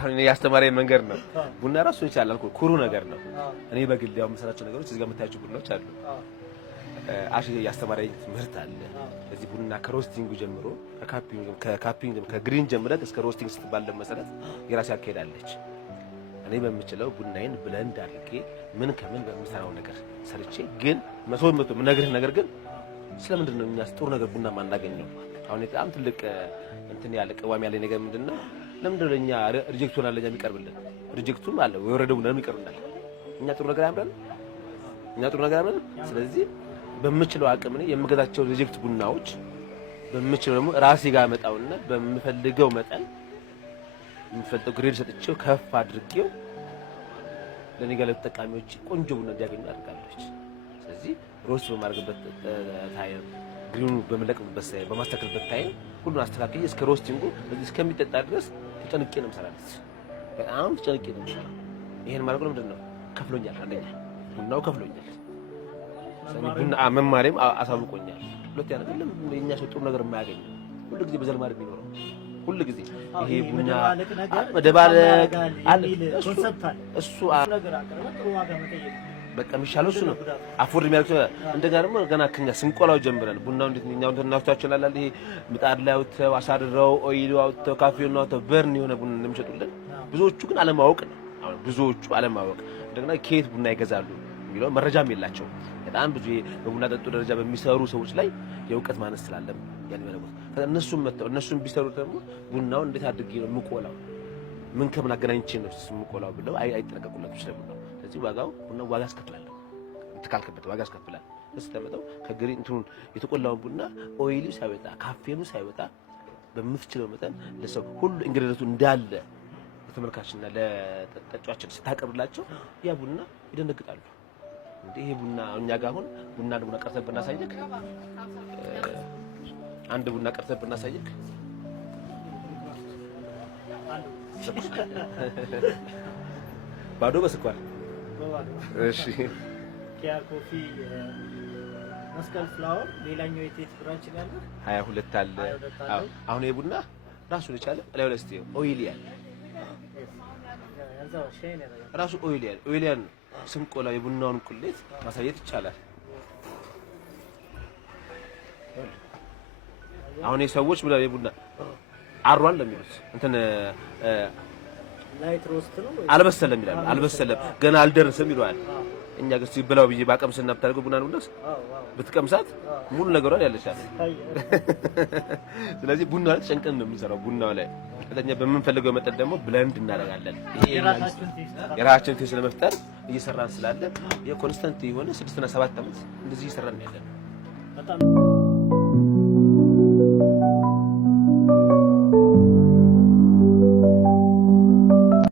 አሁን ያስተማረኝ መንገድ ነው። ቡና ራሱን ይቻላል እኮ ኩሩ ነገር ነው። እኔ በግል ያው የምሰራቸው ነገሮች እዚህ ጋር የምታያቸው ቡናዎች አሉ። አሽ ያስተማረኝ ትምህርት አለ። እዚህ ቡና ከሮስቲንጉ ጀምሮ ከካፒንግ ከግሪን ጀምረን እስከ ሮስቲንግ ስትባል ለመሰረት የራሴ አካሄዳለች። እኔ በምችለው ቡናዬን ብለንድ አድርጌ ምን ከምን በምሰራው ነገር ሰርቼ ግን መቶ ምነግርህ ነገር ግን ስለምንድን ነው እኛስ ጥሩ ነገር ቡና ማናገኘው? አሁን በጣም ትልቅ እንትን ያለ ቀዋሚ ያለ ነገር ምንድነው? ለምንድን ነው እኛ ሪጀክት ሆናል ለኛ የሚቀርብልን? ሪጀክቱም አለ ወረደ ቡና የሚቀርብናል። እኛ ጥሩ ነገር አያምረን? እኛ ጥሩ ነገር አያምረን? ስለዚህ በምችለው አቅም እኔ የምገዛቸው ሪጀክት ቡናዎች በምችለው ደግሞ ራሴ ጋር መጣውና በምፈልገው መጠን የምፈልገው ግሬድ ሰጥቼው ከፍ አድርጌው ለኔ ጋር ለተጠቃሚዎች ቆንጆ ቡና እንዲያገኙ አድርጋለች። ስለዚህ ሮስት በማድረግበት ታይም ግሪኑ በመለቅበት ሳይ በማስተካከልበት ታይም ሁሉን አስተካክዬ እስከ ሮስቲንጉ እዚህ እስከሚጠጣ ድረስ ተጨንቄ ነው የምሰራለት። በጣም ተጨንቄ ነው የምሰራው። ይሄን ማለት ነው ምንድነው ከፍሎኛል። አንደኛ ቡናው ከፍሎኛል። ስለዚህ ቡና መማሬም አሳውቆኛል። ሁለተኛ ነገር ለምን የኛ ሰው ጥሩ ነገር የማያገኝ ሁሉ ጊዜ በዘልማድ የሚኖረው ሁሉ ጊዜ ይሄ ቡና መደባለቅ አለ ኮንሰፕት አለ እሱ ነገር አቀረበ ጥሩ ዋጋ መጠየቅ በቃ የሚሻለው እሱ ነው። አፎርድ የሚያደርግ እንደገና ደግሞ ገና ከኛ ስንቆላው ጀምረን ቡናው እንዴት እኛው እናውታችን አላል ይሄ ምጣድ ላይ አውጥተው አሳድረው ኦይሉ አውጥተው ካፌውን አውጥተው በርን የሆነ ቡና እንደሚሸጡልን ብዙዎቹ ግን አለማወቅ ነው። አሁን ብዙዎቹ አለማወቅ እንደገና ከየት ቡና ይገዛሉ የሚለው መረጃም የላቸው። በጣም ብዙ በቡና ጠጡ ደረጃ በሚሰሩ ሰዎች ላይ የእውቀት ማነስ ስላለም ያን ያለበት እነሱም ቢሰሩ ደግሞ ቡናውን እንዴት አድርጌ ነው የምቆላው ምን ከምን አገናኝቼ ነው የምቆላው ብለው አይጠነቀቁለትም ስለቡናው። ስለዚህ ዋጋው ቡና ዋጋ ያስከፍላል። ትካልከበት ዋጋ ያስከፍላል። ስለተመጣው ከግሪን እንትኑን የተቆላው ቡና ኦይሉ ሳይወጣ ካፌኑ ሳይወጣ በምትችለው መጠን ለሰው ሁሉ ኢንግሪዲየንቱ እንዳለ ለተመልካችና ለጠጣጫችን ስታቀርብላቸው ያ ቡና ይደነግጣሉ። እንዴ ይሄ ቡና እኛ ጋር አሁን ቡና ቀርተን ብናሳይክ አንድ ቡና ቀርተን ብናሳይክ ባዶ በስኳር እሺ ኪያ ኮፊ መስቀል ፍላወር ሌላኛው የቴት ብራንች ላይ አለ 22 አለ። አሁን ይሄ ቡና ራሱን የቻለ ላይ ወለስቲ ኦይል ያለ ራሱ ኦይል ያለ ስንቆላ የቡናውን ቁሌት ማሳየት ይቻላል። አሁን የሰዎች ብላ የቡና አሯን ለሚሉት እንትን ላይት ሮስት ነው አልበሰለም ይላል። አልበሰለም ገና አልደረሰም ይሏል። እኛ ግን ሲብላው ብዬ ባቀምስና ብታደርገው ቡና ነው እንደስ ብትቀምሳት ሙሉ ነገሯን ያለቻል። ስለዚህ ቡና ላይ ጨንቀን ነው የምንሰራው። ቡናው ላይ ለኛ በምንፈልገው መጠን ደግሞ ብለንድ እናደርጋለን። ይሄ የራሳችን ቴስት ለመፍጠር እየሰራን ስላለ የኮንስታንት የሆነ 6 እና 7 አመት እንደዚህ እየሰራን ያለን በጣም